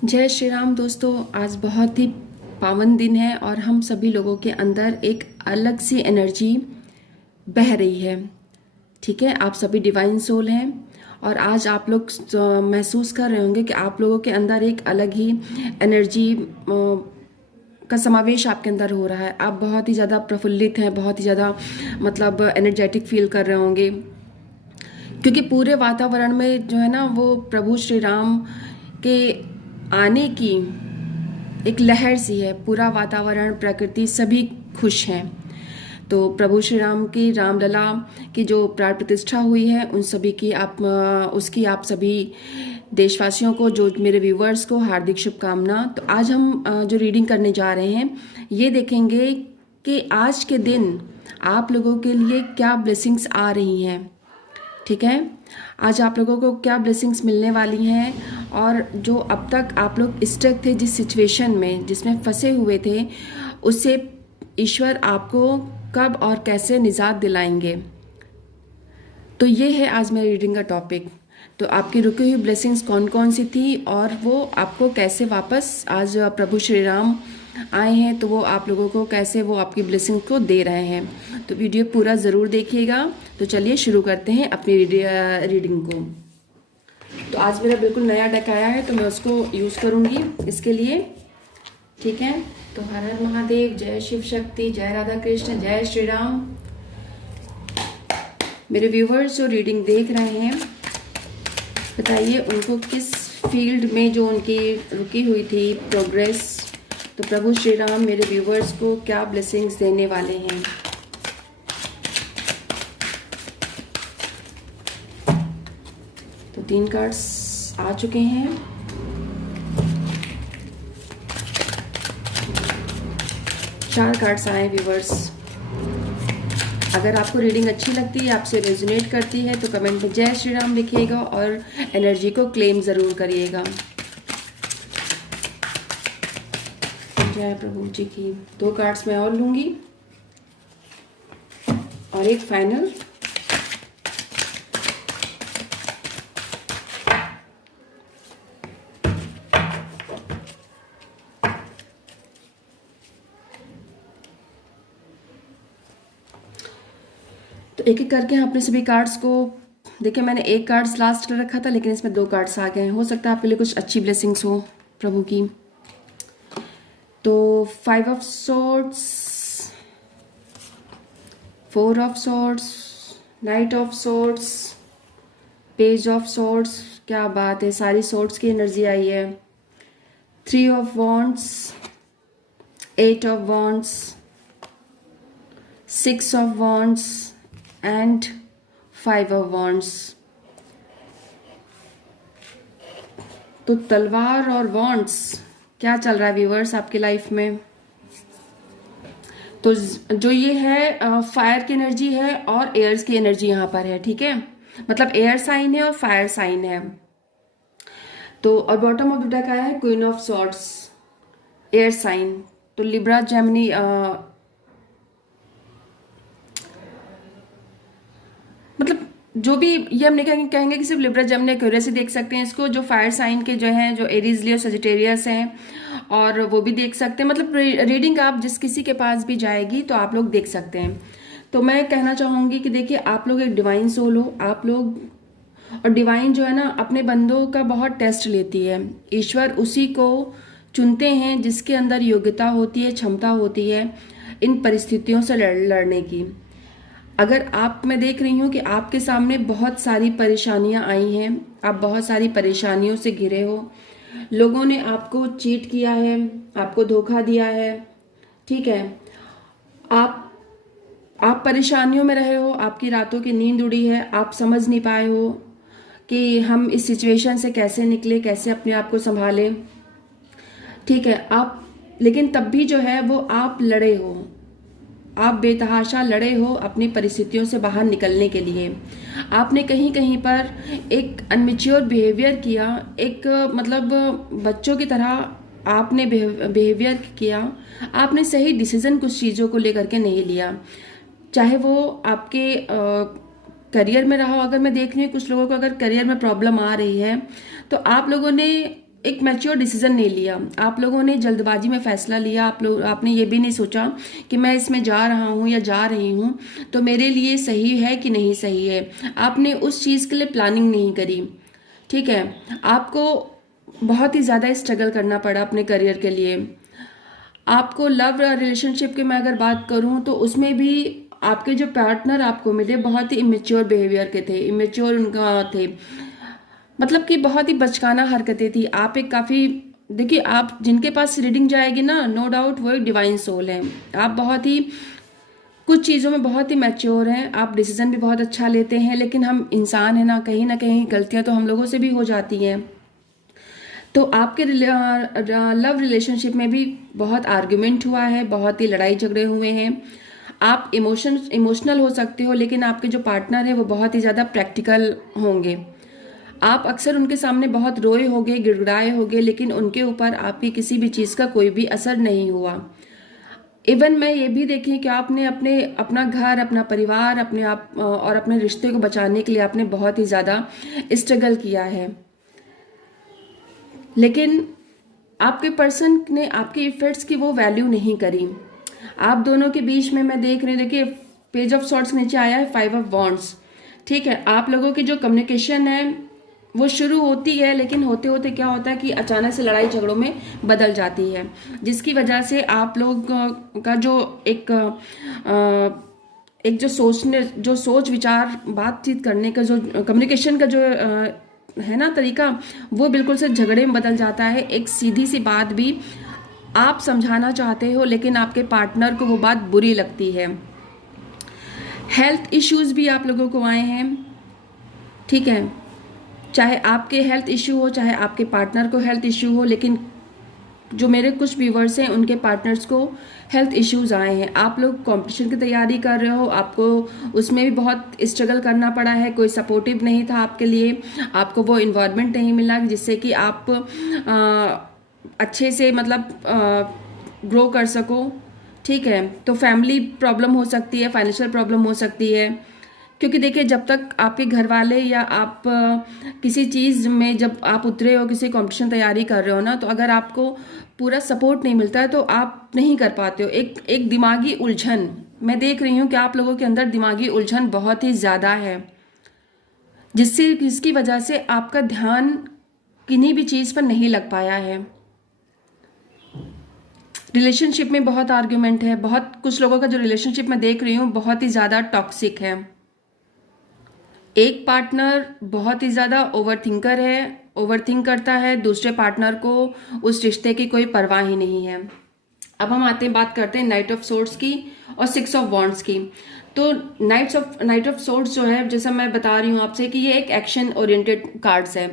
जय श्री राम दोस्तों। आज बहुत ही पावन दिन है और हम सभी लोगों के अंदर एक अलग सी एनर्जी बह रही है। ठीक है, आप सभी डिवाइन सोल हैं और आज आप लोग महसूस कर रहे होंगे कि आप लोगों के अंदर एक अलग ही एनर्जी का समावेश आपके अंदर हो रहा है। आप बहुत ही ज़्यादा प्रफुल्लित हैं, बहुत ही ज़्यादा मतलब एनर्जेटिक फील कर रहे होंगे, क्योंकि पूरे वातावरण में जो है ना वो प्रभु श्री राम के आने की एक लहर सी है। पूरा वातावरण, प्रकृति सभी खुश हैं। तो प्रभु श्री राम की रामलला की जो प्राण प्रतिष्ठा हुई है उन सभी की उसकी आप सभी देशवासियों को, जो मेरे व्यूवर्स को हार्दिक शुभकामना। तो आज हम जो रीडिंग करने जा रहे हैं ये देखेंगे कि आज के दिन आप लोगों के लिए क्या ब्लेसिंग्स आ रही हैं। ठीक है, आज आप लोगों को क्या ब्लेसिंग्स मिलने वाली हैं और जो अब तक आप लोग स्टक थे, जिस सिचुएशन में जिसमें फंसे हुए थे, उससे ईश्वर आपको कब और कैसे निजात दिलाएंगे। तो ये है आज मेरी रीडिंग का टॉपिक। तो आपकी रुकी हुई ब्लेसिंग्स कौन कौन सी थी और वो आपको कैसे वापस, आज प्रभु श्री राम आए हैं तो वो आप लोगों को कैसे वो आपकी ब्लेसिंग को दे रहे हैं। तो वीडियो पूरा ज़रूर देखिएगा। तो चलिए शुरू करते हैं अपनी रीडिंग को। तो आज मेरा बिल्कुल नया डेक आया है तो मैं उसको यूज़ करूँगी इसके लिए। ठीक है, तो हर हर महादेव, जय शिव शक्ति, जय राधा कृष्ण, जय श्री राम। मेरे व्यूवर्स जो रीडिंग देख रहे हैं, बताइए उनको किस फील्ड में जो उनकी रुकी हुई थी प्रोग्रेस, तो प्रभु श्री राम मेरे व्यूवर्स को क्या ब्लेसिंग्स देने वाले हैं। तो 3 कार्ड्स आ चुके हैं। चार कार्ड्स आए व्यूवर्स। अगर आपको रीडिंग अच्छी लगती है, आपसे रेजोनेट करती है, तो कमेंट में जय श्री राम लिखिएगा और एनर्जी को क्लेम ज़रूर करिएगा। जय प्रभु जी की। 2 कार्ड्स मैं और लूँगी और एक फाइनल। तो एक एक करके हम अपने सभी कार्ड्स को देखिए। मैंने एक कार्ड्स लास्ट कर रखा था लेकिन इसमें 2 कार्ड्स आ गए हैं। हो सकता है आपके लिए कुछ अच्छी ब्लेसिंग्स हो प्रभु की। तो 5 of swords, 4 of swords, night of swords, page of swords. क्या बात है, सारी सॉर्ड्स की एनर्जी आई है। 3 of wands, 8 of wands, 6 of wands and 5 of wands. तो तलवार और वॉन्ड्स, क्या चल रहा है व्यूवर्स आपकी लाइफ में। तो जो ये है फायर की एनर्जी है और एयर्स की एनर्जी यहाँ पर है। ठीक है, मतलब एयर साइन है और फायर साइन है। तो और बॉटम ऑफ द डेक आया है queen of swords, air sign. तो लिब्रा, जेमिनी, मतलब जो भी ये हम नहीं कहेंगे कि सिर्फ लिब्रा, जेमिनी, एक्वेरियस ही देख सकते हैं इसको। जो फायर साइन के जो हैं, जो एरीज, लियो, सजिटेरियस हैं, और वो भी देख सकते हैं। मतलब रीडिंग आप जिस किसी के पास भी जाएगी तो आप लोग देख सकते हैं। तो मैं कहना चाहूँगी कि देखिए, आप लोग एक डिवाइन सोल हो, आप लोग। और डिवाइन जो है ना अपने बंदों का बहुत टेस्ट लेती है। ईश्वर उसी को चुनते हैं जिसके अंदर योग्यता होती है, क्षमता होती है इन परिस्थितियों से लड़ने की। अगर आप, मैं देख रही हूँ कि आपके सामने बहुत सारी परेशानियाँ आई हैं, आप बहुत सारी परेशानियों से घिरे हो। लोगों ने आपको चीट किया है, आपको धोखा दिया है। ठीक है, आप परेशानियों में रहे हो, आपकी रातों की नींद उड़ी है, आप समझ नहीं पाए हो कि हम इस सिचुएशन से कैसे निकले, कैसे अपने आप को संभालें। ठीक है, आप, लेकिन तब भी जो है वो आप लड़े हो, आप बेतहाशा लड़े हो अपनी परिस्थितियों से बाहर निकलने के लिए। आपने कहीं कहीं पर एक अनमेच्योर बिहेवियर किया, एक मतलब बच्चों की तरह आपने बिहेवियर किया। आपने सही डिसीजन कुछ चीज़ों को लेकर के नहीं लिया, चाहे वो आपके करियर में रहा हो। अगर मैं देख रही हूँ कुछ लोगों को अगर करियर में प्रॉब्लम आ रही है तो आप लोगों ने एक मैच्योर डिसीजन नहीं लिया। आप लोगों ने जल्दबाजी में फैसला लिया। आपने ये भी नहीं सोचा कि मैं इसमें जा रहा हूँ या जा रही हूँ तो मेरे लिए सही है कि नहीं सही है। आपने उस चीज़ के लिए प्लानिंग नहीं करी। ठीक है, आपको बहुत ही ज़्यादा स्ट्रगल करना पड़ा अपने करियर के लिए। आपको लव रिलेशनशिप की मैं अगर बात करूं तो उसमें भी आपके जो पार्टनर आपको मिले बहुत ही इमेच्योर बिहेवियर के थे, इमेच्योर उनका थे, मतलब कि बहुत ही बचकाना हरकतें थी। आप एक काफ़ी, देखिए आप जिनके पास रीडिंग जाएगी ना, नो डाउट वो एक डिवाइन सोल है। आप बहुत ही कुछ चीज़ों में बहुत ही मैच्योर हैं, आप डिसीजन भी बहुत अच्छा लेते हैं, लेकिन हम इंसान हैं ना कहीं गलतियां तो हम लोगों से भी हो जाती हैं। तो आपके लव रिलेशनशिप में भी बहुत आर्ग्यूमेंट हुआ है, बहुत ही लड़ाई झगड़े हुए हैं। आप इमोशनल हो सकते हो, लेकिन आपके जो पार्टनर है वो बहुत ही ज़्यादा प्रैक्टिकल होंगे। आप अक्सर उनके सामने बहुत रोए होगे, गिड़गिड़ाए होगे, लेकिन उनके ऊपर आपकी किसी भी चीज़ का कोई भी असर नहीं हुआ। इवन मैं ये भी देखी कि आपने अपना घर, अपना परिवार, अपने आप और अपने रिश्ते को बचाने के लिए आपने बहुत ही ज़्यादा स्ट्रगल किया है, लेकिन आपके पर्सन ने आपके इफर्ट्स की वो वैल्यू नहीं करी। आप दोनों के बीच में मैं देख रही हूँ, देखिए पेज ऑफ सॉर्ट्स नीचे आया है, 5 ऑफ वॉन्ड्स। ठीक है, आप लोगों की जो कम्युनिकेशन है वो शुरू होती है, लेकिन होते होते क्या होता है कि अचानक से लड़ाई झगड़ों में बदल जाती है, जिसकी वजह से आप लोग का जो एक जो सोच विचार बातचीत करने का जो कम्युनिकेशन का जो है ना तरीका, वो बिल्कुल से झगड़े में बदल जाता है। एक सीधी सी बात भी आप समझाना चाहते हो, लेकिन आपके पार्टनर को वो बात बुरी लगती है। हेल्थ इश्यूज भी आप लोगों को आए हैं। ठीक है, चाहे आपके हेल्थ इश्यू हो, चाहे आपके पार्टनर को हेल्थ इश्यू हो, लेकिन जो मेरे कुछ व्यूवर्स हैं उनके पार्टनर्स को हेल्थ इश्यूज आए हैं। आप लोग कंपटीशन की तैयारी कर रहे हो, आपको उसमें भी बहुत स्ट्रगल करना पड़ा है, कोई सपोर्टिव नहीं था आपके लिए, आपको वो इन्वायरमेंट नहीं मिला जिससे कि आप अच्छे से मतलब ग्रो कर सको। ठीक है, तो फैमिली प्रॉब्लम हो सकती है, फाइनेंशियल प्रॉब्लम हो सकती है, क्योंकि देखिए जब तक आपके घर वाले या आप किसी चीज़ में जब आप उतरे हो, किसी कंपटीशन तैयारी कर रहे हो ना, तो अगर आपको पूरा सपोर्ट नहीं मिलता है तो आप नहीं कर पाते हो। एक दिमागी उलझन मैं देख रही हूँ कि आप लोगों के अंदर दिमागी उलझन बहुत ही ज़्यादा है, जिसकी वजह से आपका ध्यान किन्हीं भी चीज़ पर नहीं लग पाया है। रिलेशनशिप में बहुत आर्ग्यूमेंट है, बहुत कुछ लोगों का जो रिलेशनशिप में देख रही हूँ बहुत ही ज़्यादा टॉक्सिक है। एक पार्टनर बहुत ही ज़्यादा ओवरथिंकर है, ओवरथिंक करता है, दूसरे पार्टनर को उस रिश्ते की कोई परवाह ही नहीं है। अब हम बात करते हैं नाइट ऑफ सोर्ड्स की और 6 ऑफ वॉन्ड्स की। तो नाइट ऑफ सोर्ड्स जो है, जैसा मैं बता रही हूँ आपसे कि ये एक एक्शन ओरिएंटेड कार्ड्स है।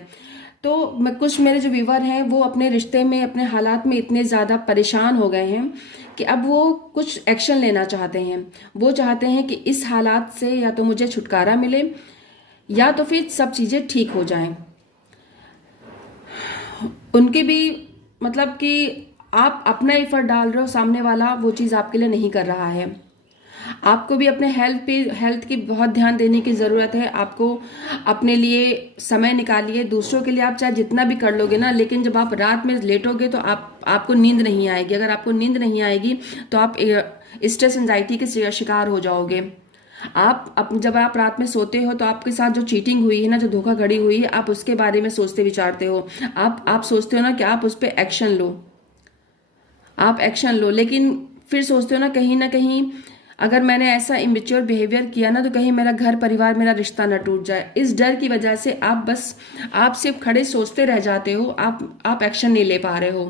तो कुछ मेरे जो व्यूवर हैं वो अपने रिश्ते में, अपने हालात में इतने ज़्यादा परेशान हो गए हैं कि अब वो कुछ एक्शन लेना चाहते हैं। वो चाहते हैं कि इस हालात से या तो मुझे छुटकारा मिले या तो फिर सब चीज़ें ठीक हो जाएं। उनके भी मतलब कि आप अपना एफर्ट डाल रहे हो, सामने वाला वो चीज़ आपके लिए नहीं कर रहा है। आपको भी अपने हेल्थ की बहुत ध्यान देने की ज़रूरत है। आपको अपने लिए समय निकालिए। दूसरों के लिए आप चाहे जितना भी कर लोगे ना, लेकिन जब आप रात में लेटोगे तो आपको नींद नहीं आएगी। अगर आपको नींद नहीं आएगी तो आप स्ट्रेस एंजाइटी के शिकार हो जाओगे। जब आप रात में सोते हो तो आपके साथ जो चीटिंग हुई है ना, जो धोखाधड़ी हुई है, आप उसके बारे में सोचते विचारते हो। आप सोचते हो ना कि आप उस पर एक्शन लो, आप एक्शन लो, लेकिन फिर सोचते हो ना कहीं अगर मैंने ऐसा इमेच्योर बिहेवियर किया ना तो कहीं मेरा घर परिवार, मेरा रिश्ता न टूट जाए। इस डर की वजह से आप सिर्फ खड़े सोचते रह जाते हो, आप एक्शन नहीं ले पा रहे हो।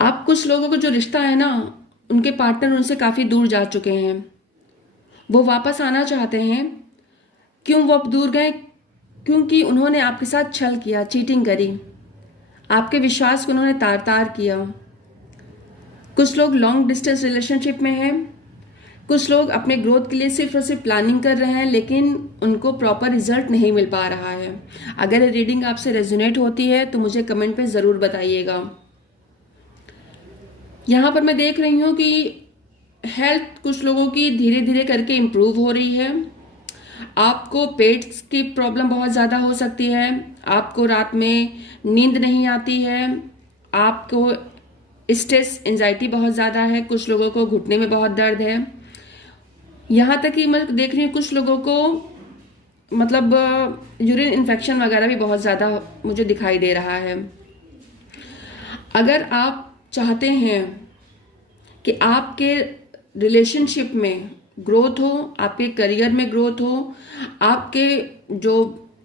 आप कुछ लोगों को जो रिश्ता है ना, उनके पार्टनर उनसे काफ़ी दूर जा चुके हैं, वो वापस आना चाहते हैं। क्यों वो अब दूर गए? क्योंकि उन्होंने आपके साथ छल किया, चीटिंग करी, आपके विश्वास को उन्होंने तार तार किया। कुछ लोग लॉन्ग डिस्टेंस रिलेशनशिप में हैं, कुछ लोग अपने ग्रोथ के लिए सिर्फ और सिर्फ प्लानिंग कर रहे हैं, लेकिन उनको प्रॉपर रिजल्ट नहीं मिल पा रहा है। अगर ये रीडिंग आपसे रेजोनेट होती है तो मुझे कमेंट पे ज़रूर बताइएगा। यहाँ पर मैं देख रही हूँ कि हेल्थ कुछ लोगों की धीरे धीरे करके इम्प्रूव हो रही है। आपको पेट की प्रॉब्लम बहुत ज़्यादा हो सकती है, आपको रात में नींद नहीं आती है, आपको स्ट्रेस एंजाइटी बहुत ज़्यादा है, कुछ लोगों को घुटने में बहुत दर्द है, यहाँ तक कि मैं देख रही हूँ कुछ लोगों को मतलब यूरिन इन्फेक्शन वगैरह भी बहुत ज़्यादा मुझे दिखाई दे रहा है। अगर आप चाहते हैं कि आपके रिलेशनशिप में ग्रोथ हो, आपके करियर में ग्रोथ हो, आपके जो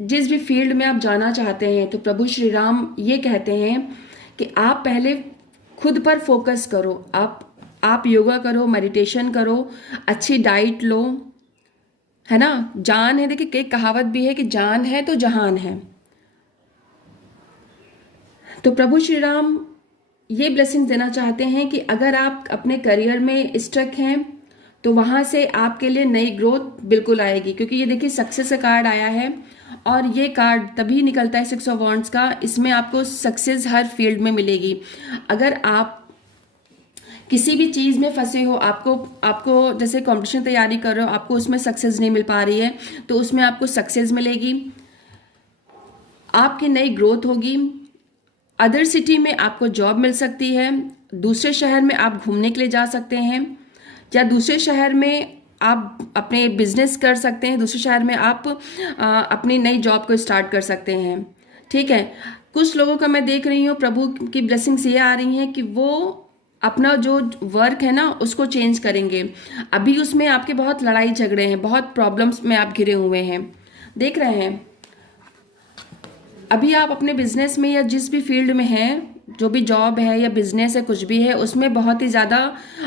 जिस भी फील्ड में आप जाना चाहते हैं, तो प्रभु श्री राम ये कहते हैं कि आप पहले खुद पर फोकस करो। आप योगा करो, मेडिटेशन करो, अच्छी डाइट लो, है ना। जान है, देखिए एक कहावत भी है कि जान है तो जहान है। तो प्रभु श्री राम ये ब्लेसिंग देना चाहते हैं कि अगर आप अपने करियर में स्टक हैं तो वहां से आपके लिए नई ग्रोथ बिल्कुल आएगी, क्योंकि ये देखिए सक्सेस का कार्ड आया है और ये कार्ड तभी निकलता है 6 ऑफ वॉन्ड्स का। इसमें आपको सक्सेस हर फील्ड में मिलेगी। अगर आप किसी भी चीज में फंसे हो, आपको जैसे कंपटीशन तैयारी कर रहे हो, आपको उसमें सक्सेस नहीं मिल पा रही है, तो उसमें आपको सक्सेस मिलेगी, आपकी नई ग्रोथ होगी। अदर सिटी में आपको जॉब मिल सकती है, दूसरे शहर में आप घूमने के लिए जा सकते हैं, या दूसरे शहर में आप अपने बिजनेस कर सकते हैं, दूसरे शहर में आप अपनी नई जॉब को स्टार्ट कर सकते हैं। ठीक है, कुछ लोगों का मैं देख रही हूँ प्रभु की ब्लेसिंग्स ये आ रही हैं कि वो अपना जो वर्क है ना उसको चेंज करेंगे। अभी उसमें आपके बहुत लड़ाई झगड़े हैं, बहुत प्रॉब्लम्स में आप घिरे हुए हैं, देख रहे हैं। अभी आप अपने बिजनेस में या जिस भी फील्ड में हैं, जो भी जॉब है या बिजनेस है, कुछ भी है, उसमें बहुत ही ज़्यादा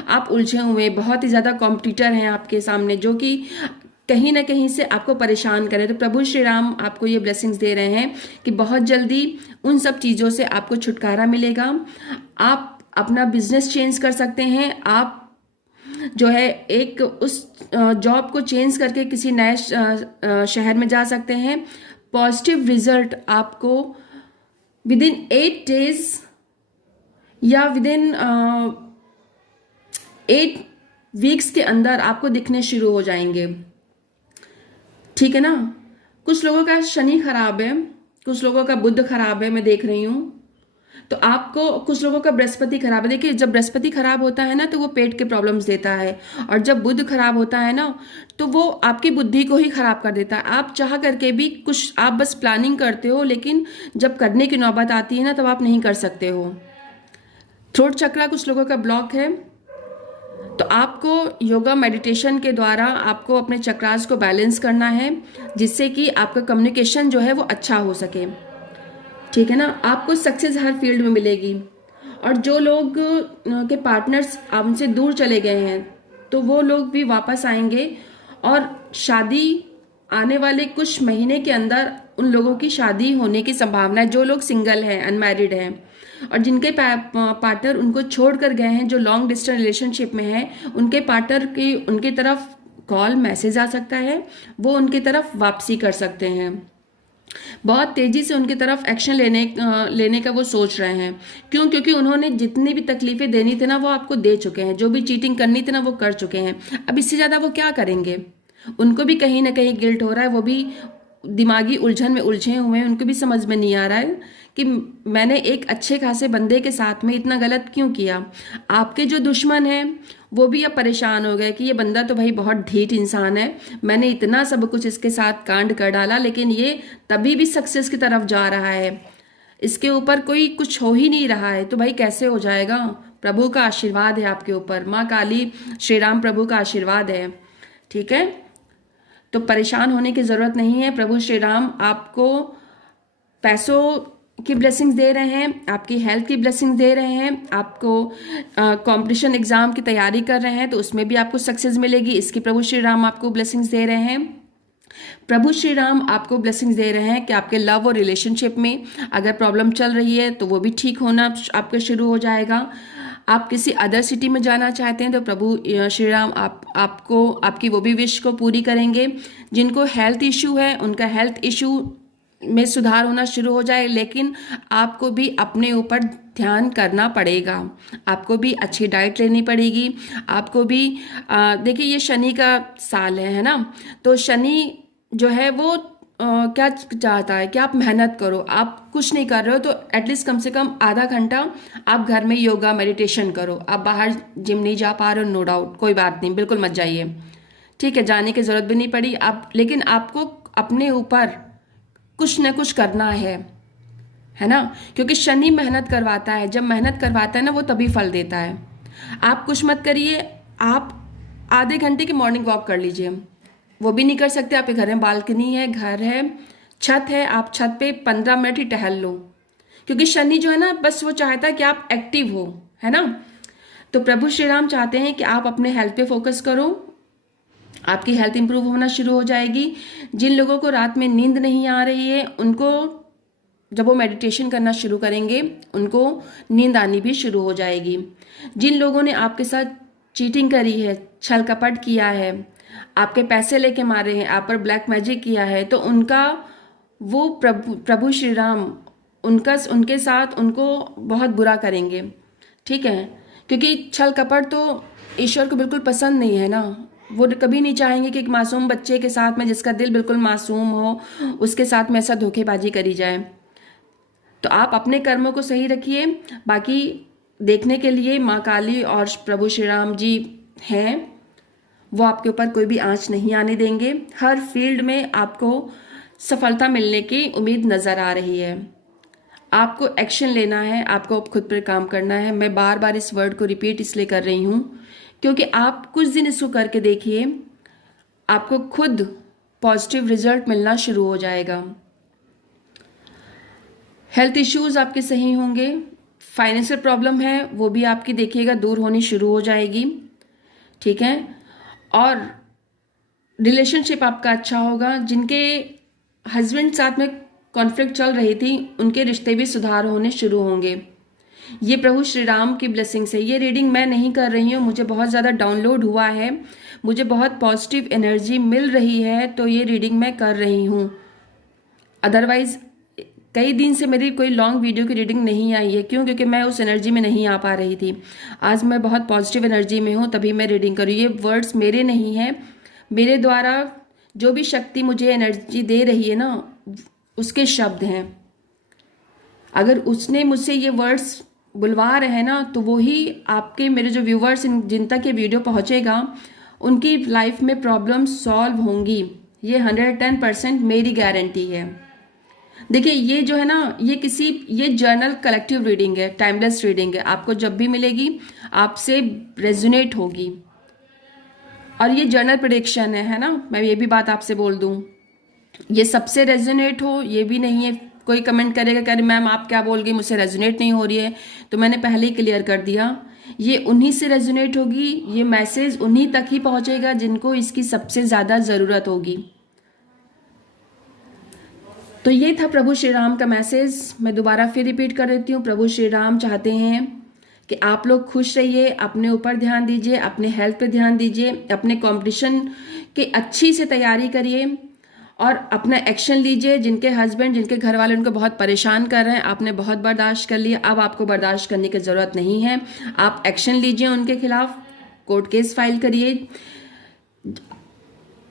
आप उलझे हुए, बहुत ही ज़्यादा कॉम्पिटिटर हैं आपके सामने, जो कि कहीं ना कहीं से आपको परेशान करें। तो प्रभु श्री राम आपको ये ब्लेसिंग्स दे रहे हैं कि बहुत जल्दी उन सब चीज़ों से आपको छुटकारा मिलेगा। आप अपना बिजनेस चेंज कर सकते हैं, आप जो है एक उस जॉब को चेंज करके किसी नए शहर में जा सकते हैं। पॉजिटिव रिजल्ट आपको विदिन 8 डेज या विदिन 8 वीक्स के अंदर आपको दिखने शुरू हो जाएंगे। ठीक है ना। कुछ लोगों का शनि खराब है, कुछ लोगों का बुध खराब है, मैं देख रही हूँ। तो आपको कुछ लोगों का बृहस्पति खराब है। देखिए जब बृहस्पति खराब होता है ना तो वो पेट के प्रॉब्लम्स देता है, और जब बुध खराब होता है ना तो वो आपकी बुद्धि को ही खराब कर देता है। आप चाह करके भी कुछ, आप बस प्लानिंग करते हो, लेकिन जब करने की नौबत आती है ना तब आप नहीं कर सकते हो। थ्रोट चक्रा कुछ लोगों का ब्लॉक है, तो आपको योगा मेडिटेशन के द्वारा आपको अपने चक्रास को बैलेंस करना है, जिससे कि आपका कम्युनिकेशन जो है वो अच्छा हो सके। ठीक है ना। आपको सक्सेस हर फील्ड में मिलेगी। और जो लोग के पार्टनर्स आपसे दूर चले गए हैं तो वो लोग भी वापस आएंगे, और शादी आने वाले कुछ महीने के अंदर उन लोगों की शादी होने की संभावना है। जो लोग सिंगल हैं, अनमैरिड हैं, और जिनके पार्टनर उनको छोड़ कर गए हैं, जो लॉन्ग डिस्टेंस रिलेशनशिप में हैं, उनके पार्टनर की उनकी तरफ कॉल मैसेज आ सकता है, वो उनकी तरफ वापसी कर सकते हैं। बहुत तेजी से उनकी तरफ एक्शन लेने का वो सोच रहे हैं। क्यों? क्योंकि उन्होंने जितनी भी तकलीफें देनी थी ना वो आपको दे चुके हैं, जो भी चीटिंग करनी थी ना वो कर चुके हैं। अब इससे ज़्यादा वो क्या करेंगे? उनको भी कहीं ना कहीं गिल्ट हो रहा है, वो भी दिमागी उलझन में उलझे हुए हैं। उनको भी समझ में नहीं आ रहा है कि मैंने एक अच्छे खासे बंदे के साथ में इतना गलत क्यों किया। आपके जो दुश्मन हैं वो भी अब परेशान हो गए कि ये बंदा तो भाई बहुत ढीठ इंसान है, मैंने इतना सब कुछ इसके साथ कांड कर डाला, लेकिन ये तभी भी सक्सेस की तरफ जा रहा है, इसके ऊपर कोई कुछ हो ही नहीं रहा है, तो भाई कैसे हो जाएगा? प्रभु का आशीर्वाद है आपके ऊपर, माँ काली, श्री राम प्रभु का आशीर्वाद है। ठीक है, तो परेशान होने की ज़रूरत नहीं है। प्रभु श्री राम आपको पैसों की ब्लेसिंग्स दे रहे हैं, आपकी हेल्थ की ब्लेसिंग्स दे रहे हैं, आपको कंपटीशन एग्जाम की तैयारी कर रहे हैं तो उसमें भी आपको सक्सेस मिलेगी, इसकी प्रभु श्री राम आपको ब्लेसिंग्स दे रहे हैं। प्रभु श्री राम आपको ब्लेसिंग्स दे रहे हैं कि आपके लव और रिलेशनशिप में अगर प्रॉब्लम चल रही है तो वो भी ठीक होना आपका शुरू हो जाएगा। आप किसी अदर सिटी में जाना चाहते हैं तो प्रभु श्री राम आपको आपकी वो भी विश को पूरी करेंगे। जिनको हेल्थ इशू है उनका हेल्थ इशू में सुधार होना शुरू हो जाए, लेकिन आपको भी अपने ऊपर ध्यान करना पड़ेगा, आपको भी अच्छी डाइट लेनी पड़ेगी, आपको भी देखिए ये शनि का साल है ना, तो शनि जो है वो क्या चाहता है कि आप मेहनत करो। आप कुछ नहीं कर रहे हो तो एटलीस्ट कम से कम आधा घंटा आप घर में योगा मेडिटेशन करो। आप बाहर जिम नहीं जा पा रहे हो, नो डाउट, कोई बात नहीं, बिल्कुल मत जाइए, ठीक है, जाने की ज़रूरत भी नहीं पड़ी आप, लेकिन आपको अपने ऊपर कुछ न कुछ करना है ना, क्योंकि शनि मेहनत करवाता है, जब मेहनत करवाता है ना वो तभी फल देता है। आप कुछ मत करिए, आप आधे घंटे की मॉर्निंग वॉक कर लीजिए, वो भी नहीं कर सकते, आपके घर में बालकनी है, घर है, छत है, आप छत पे 15 मिनट ही टहल लो, क्योंकि शनि जो है ना बस वो चाहता है कि आप एक्टिव हो, है ना। तो प्रभु श्री राम चाहते हैं कि आप अपने हेल्थ पे फोकस करो, आपकी हेल्थ इंप्रूव होना शुरू हो जाएगी। जिन लोगों को रात में नींद नहीं आ रही है उनको जब वो मेडिटेशन करना शुरू करेंगे उनको नींद आनी भी शुरू हो जाएगी। जिन लोगों ने आपके साथ चीटिंग करी है, छल कपट किया है, आपके पैसे लेके मारे हैं, आप पर ब्लैक मैजिक किया है, तो उनका वो प्रभु श्री राम उनके साथ उनको बहुत बुरा करेंगे, ठीक है, क्योंकि छल कपट तो ईश्वर को बिल्कुल पसंद नहीं है ना। वो कभी नहीं चाहेंगे कि एक मासूम बच्चे के साथ में, जिसका दिल बिल्कुल मासूम हो, उसके साथ में ऐसा धोखेबाजी करी जाए। तो आप अपने कर्मों को सही रखिए, बाकी देखने के लिए माँ काली और प्रभु श्री राम जी हैं, वो आपके ऊपर कोई भी आंच नहीं आने देंगे। हर फील्ड में आपको सफलता मिलने की उम्मीद नज़र आ रही है। आपको एक्शन लेना है, आपको खुद पर काम करना है। मैं बार बार इस वर्ड को रिपीट इसलिए कर रही हूँ क्योंकि आप कुछ दिन इसको करके देखिए, आपको खुद पॉजिटिव रिजल्ट मिलना शुरू हो जाएगा। हेल्थ इश्यूज आपके सही होंगे, फाइनेंशियल प्रॉब्लम है वो भी आपकी देखिएगा दूर होनी शुरू हो जाएगी, ठीक है, और रिलेशनशिप आपका अच्छा होगा। जिनके हस्बैंड साथ में कॉन्फ्लिक्ट चल रही थी उनके रिश्ते भी सुधार होने शुरू होंगे। ये प्रभु श्री राम की ब्लेसिंग से, ये रीडिंग मैं नहीं कर रही हूँ, मुझे बहुत ज़्यादा डाउनलोड हुआ है, मुझे बहुत पॉजिटिव एनर्जी मिल रही है तो ये रीडिंग मैं कर रही हूँ। अदरवाइज कई दिन से मेरी कोई लॉन्ग वीडियो की रीडिंग नहीं आई है, क्यों? क्योंकि मैं उस एनर्जी में नहीं आ पा रही थी। आज मैं बहुत पॉजिटिव एनर्जी में हूँ तभी मैं रीडिंग कर रही हूँ। ये वर्ड्स मेरे नहीं हैं, मेरे द्वारा जो भी शक्ति मुझे एनर्जी दे रही है ना उसके शब्द हैं। अगर उसने मुझसे ये वर्ड्स बुलवा रहे हैं ना तो वो ही आपके मेरे जो व्यूवर्स जिन तक ये वीडियो पहुँचेगा उनकी लाइफ में प्रॉब्लम सॉल्व होंगी, ये 110% मेरी गारंटी है। देखिए ये जो है ना ये जर्नल कलेक्टिव रीडिंग है, टाइमलेस रीडिंग है, आपको जब भी मिलेगी आपसे रेजोनेट होगी। और ये जर्नल प्रेडिक्शन है ना, मैं ये भी बात आपसे बोल दूं, ये सबसे रेजोनेट हो ये भी नहीं है। कोई कमेंट करेगा कि अरे मैम आप क्या बोल गई, मुझसे रेजोनेट नहीं हो रही है, तो मैंने पहले ही क्लियर कर दिया, ये उन्हीं से रेजोनेट होगी, ये मैसेज उन्हीं तक ही पहुंचेगा जिनको इसकी सबसे ज़्यादा ज़रूरत होगी। तो ये था प्रभु श्री राम का मैसेज। मैं दोबारा फिर रिपीट कर देती हूँ, प्रभु श्री राम चाहते हैं कि आप लोग खुश रहिए, अपने ऊपर ध्यान दीजिए, अपने हेल्थ पे ध्यान दीजिए, अपने कंपटीशन की अच्छी से तैयारी करिए और अपना एक्शन लीजिए। जिनके हस्बैंड, जिनके घर वाले उनको बहुत परेशान कर रहे हैं, आपने बहुत बर्दाश्त कर लिया, अब आपको बर्दाश्त करने की ज़रूरत नहीं है, आप एक्शन लीजिए, उनके खिलाफ कोर्ट केस फाइल करिए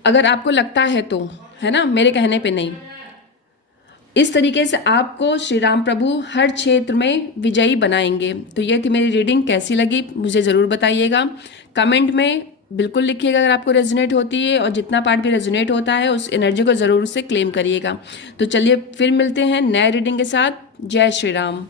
अगर आपको लगता है तो, है ना, मेरे कहने पे नहीं। इस तरीके से आपको श्री राम प्रभु हर क्षेत्र में विजयी बनाएंगे। तो ये थी मेरी रीडिंग, कैसी लगी मुझे ज़रूर बताइएगा, कमेंट में बिल्कुल लिखिएगा अगर आपको रेजोनेट होती है, और जितना पार्ट भी रेजोनेट होता है उस एनर्जी को ज़रूर से क्लेम करिएगा। तो चलिए फिर मिलते हैं नए रीडिंग के साथ। जय श्री राम।